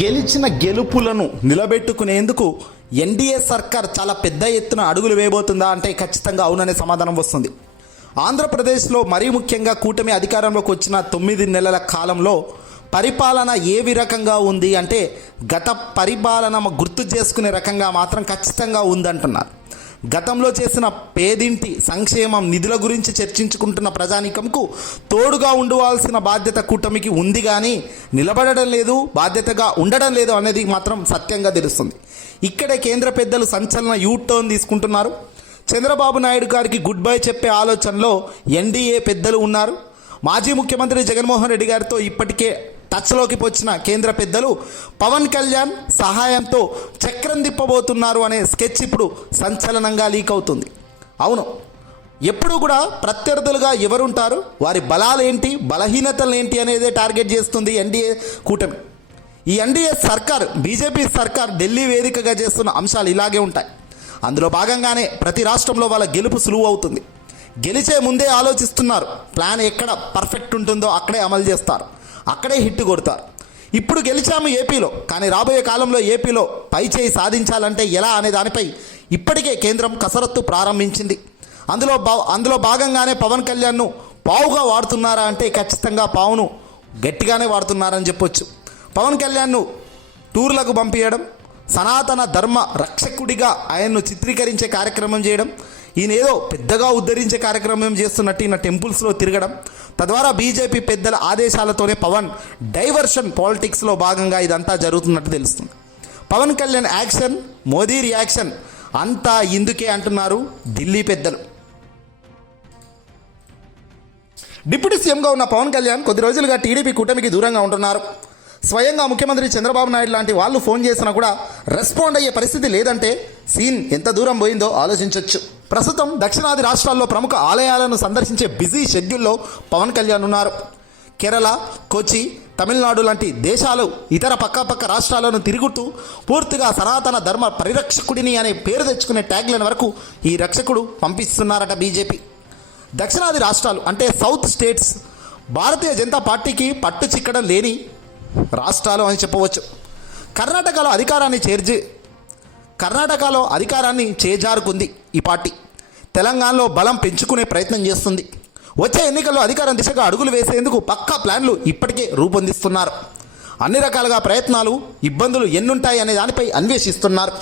గెలిచిన గెలుపులను నిలబెట్టుకునేందుకు ఎన్డీఏ సర్కార్ చాలా పెద్ద ఎత్తున అడుగులు వేయబోతుందా అంటే ఖచ్చితంగా అవుననే సమాధానం వస్తుంది. ఆంధ్రప్రదేశ్లో మరీ ముఖ్యంగా కూటమి అధికారంలోకి వచ్చిన తొమ్మిది నెలల కాలంలో పరిపాలన ఏ రకంగా ఉంది అంటే గత పరిపాలన గుర్తు చేసుకునే రకంగా మాత్రం ఖచ్చితంగా ఉందంటున్నారు. గతంలో చేసిన పేదింటి సంక్షేమం నిధుల గురించి చర్చించుకుంటున్న ప్రజానికంకు తోడుగా ఉండవలసిన బాధ్యత కూటమికి ఉంది కానీ నిలబడడం లేదు బాధ్యతగా ఉండడం లేదు అనేది మాత్రం సత్యంగా తెలుస్తుంది. ఇక్కడే కేంద్ర పెద్దలు సంచలన యూటర్న్ తీసుకుంటున్నారు. చంద్రబాబు నాయుడు గారికి గుడ్ బై చెప్పే ఆలోచనలో ఎన్డీఏ పెద్దలు ఉన్నారు. మాజీ ముఖ్యమంత్రి జగన్మోహన్ రెడ్డి గారితో ఇప్పటికే టచ్లోకి వచ్చిన కేంద్ర పెద్దలు పవన్ కళ్యాణ్ సహాయంతో చక్రం తిప్పబోతున్నారు అనే స్కెచ్ ఇప్పుడు సంచలనంగా లీక్ అవుతుంది. అవును ఎప్పుడు కూడా ప్రత్యర్థులుగా ఎవరుంటారు? వారి బలాలేంటి? బలహీనతలు ఏంటి అనేదే టార్గెట్ చేస్తుంది ఎన్డీఏ కూటమి. ఈ ఎన్డీఏ సర్కార్ బీజేపీ సర్కార్ ఢిల్లీ వేదికగా చేస్తున్న అంశాలు ఇలాగే ఉంటాయి. అందులో భాగంగానే ప్రతి రాష్ట్రంలో వాళ్ళ గెలుపు సులువు అవుతుంది. గెలిచే ముందే ఆలోచిస్తున్నారు. ప్లాన్ ఎక్కడ పర్ఫెక్ట్ ఉంటుందో అక్కడే అమలు చేస్తారు. అక్కడే హిట్ కొడతారు ఇప్పుడు గెలిచాము ఏపీలో కానీ రాబోయే కాలంలో ఏపీలో పై చేయి సాధించాలంటే ఎలా అనే దానిపై ఇప్పటికే కేంద్రం కసరత్తు ప్రారంభించింది. అందులో బా అందులో భాగంగానే పవన్ కళ్యాణ్ను పావుగా వాడుతున్నారా అంటే ఖచ్చితంగా పావును గట్టిగానే వాడుతున్నారని చెప్పొచ్చు. పవన్ కళ్యాణ్ను టూర్లకు పంపించడం సనాతన ధర్మ రక్షకుడిగా ఆయన్ను చిత్రీకరించే కార్యక్రమం చేయడం ఈయన ఏదో పెద్దగా ఉద్ధరించే కార్యక్రమం చేస్తున్నట్టు ఈయన టెంపుల్స్లో తిరగడం తద్వారా బీజేపీ పెద్దల ఆదేశాలతోనే పవన్ డైవర్షన్ పాలిటిక్స్లో భాగంగా ఇదంతా జరుగుతున్నట్టు తెలుస్తుంది. పవన్ కళ్యాణ్ యాక్షన్ మోదీ రియాక్షన్ అంతా ఇందుకే అంటున్నారు ఢిల్లీ పెద్దలు. డిప్యూటీ సీఎంగా ఉన్న పవన్ కళ్యాణ్ కొద్ది రోజులుగా టీడీపీ కూటమికి దూరంగా ఉంటున్నారు. స్వయంగా ముఖ్యమంత్రి చంద్రబాబు నాయుడు లాంటి వాళ్ళు ఫోన్ చేసినా కూడా రెస్పాండ్ అయ్యే పరిస్థితి లేదంటే సీన్ ఎంత దూరం పోయిందో ఆలోచించవచ్చు ప్రస్తుతం దక్షిణాది రాష్ట్రాల్లో ప్రముఖ ఆలయాలను సందర్శించే బిజీ షెడ్యూల్లో పవన్ కళ్యాణ్ ఉన్నారు. కేరళ కొచ్చి తమిళనాడు లాంటి దేశాలు ఇతర పక్కపక్క రాష్ట్రాలను తిరుగుతూ పూర్తిగా సనాతన ధర్మ పరిరక్షకుడిని అనే పేరు తెచ్చుకునే ట్యాగ్లైన్ వరకు ఈ రక్షకుడు పంపిస్తున్నారట బీజేపీ. దక్షిణాది రాష్ట్రాలు అంటే సౌత్ స్టేట్స్ భారతీయ జనతా పార్టీకి పట్టు చిక్కడం లేని రాష్ట్రాలు అని చెప్పవచ్చు. కర్ణాటకలో అధికారాన్ని చేర్చి కర్ణాటకలో అధికారాన్ని చేజారుకుంది ఈ పార్టీ. తెలంగాణలో బలం పెంచుకునే ప్రయత్నం చేస్తుంది. వచ్చే ఎన్నికల్లో అధికారం దిశగా అడుగులు వేసేందుకు పక్కా ప్లాన్లు ఇప్పటికే రూపొందిస్తున్నారు. అన్ని రకాలుగా ప్రయత్నాలు ఇబ్బందులు ఎన్నుంటాయి అనే దానిపై అన్వేషిస్తున్నారు.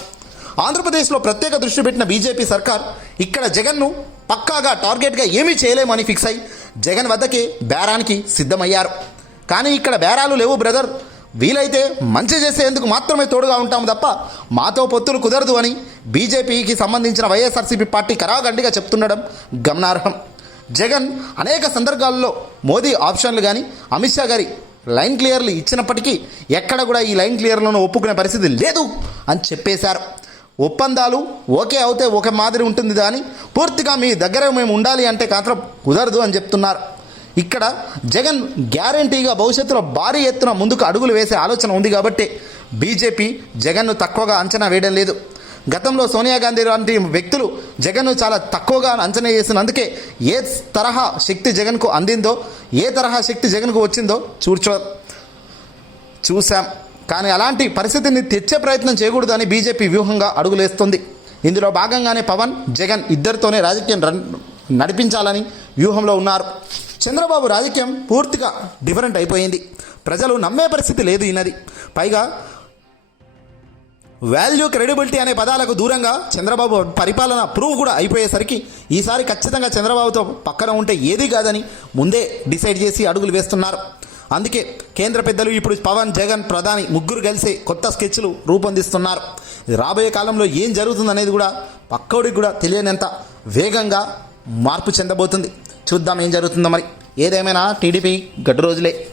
ఆంధ్రప్రదేశ్లో ప్రత్యేక దృష్టి పెట్టిన బీజేపీ సర్కార్ ఇక్కడ జగన్ను పక్కాగా టార్గెట్గా ఏమీ చేయలేమని ఫిక్స్ అయి జగన్ వద్దకే బేరానికి సిద్ధమయ్యారు. కానీ ఇక్కడ బేరాలు లేవు బ్రదర్. వీలైతే మంచి చేసేందుకు మాత్రమే తోడుగా ఉంటాము తప్ప మాతో పొత్తులు కుదరదు అని బీజేపీకి సంబంధించిన వైఎస్ఆర్సీపీ పార్టీ కరాగండిగా చెప్తుండడం గమనార్హం. జగన్ అనేక సందర్భాల్లో మోదీ ఆప్షన్లు కానీ అమిత్ షా గారి లైన్ క్లియర్లు ఇచ్చినప్పటికీ ఎక్కడ కూడా ఈ లైన్ క్లియర్లను ఒప్పుకునే పరిస్థితి లేదు అని చెప్పేశారు. ఒప్పందాలు ఓకే అవుతే ఒక మాదిరి ఉంటుంది కానీ పూర్తిగా మీ దగ్గర మేము ఉండాలి అంటే మాత్రం కుదరదు అని చెప్తున్నారు. ఇక్కడ జగన్ గ్యారంటీగా భవిష్యత్తులో భారీ ఎత్తున ముందుకు అడుగులు వేసే ఆలోచన ఉంది కాబట్టి బీజేపీ జగన్ను తక్కువగా అంచనా వేయడం లేదు. గతంలో సోనియా గాంధీ లాంటి వ్యక్తులు జగన్ను చాలా తక్కువగా అంచనా చేసినందుకే ఏ తరహా శక్తి జగన్కు అందిందో ఏ తరహా శక్తి జగన్కు వచ్చిందో చూర్చో చూశాం. కానీ అలాంటి పరిస్థితిని తెచ్చే ప్రయత్నం చేయకూడదని బీజేపీ వ్యూహంగా అడుగులేస్తుంది. ఇందులో భాగంగానే పవన్ జగన్ ఇద్దరితోనే రాజకీయం రన్ నడిపించాలని వ్యూహంలో ఉన్నారు. చంద్రబాబు రాజకీయం పూర్తిగా డిఫరెంట్ అయిపోయింది. ప్రజలు నమ్మే పరిస్థితి లేదు ఈయనది పైగా వాల్యూ క్రెడిబిలిటీ అనే పదాలకు దూరంగా చంద్రబాబు పరిపాలన ప్రూవ్ కూడా అయిపోయేసరికి ఈసారి ఖచ్చితంగా చంద్రబాబుతో పక్కన ఉంటే ఏది కాదని ముందే డిసైడ్ చేసి అడుగులు వేస్తున్నారు. అందుకే కేంద్ర పెద్దలు ఇప్పుడు పవన్ జగన్ ప్రధాని ముగ్గురు కలిసి కొత్త స్కెచ్లు రూపొందిస్తున్నారు. రాబోయే కాలంలో ఏం జరుగుతుందనేది కూడా పక్కోడికి కూడా తెలియనంత వేగంగా మార్పు చెందబోతుంది. చూద్దాం ఏం జరుగుతుందో మరి. ఏదేమైనా టీడీపీ గడ్డు రోజులే.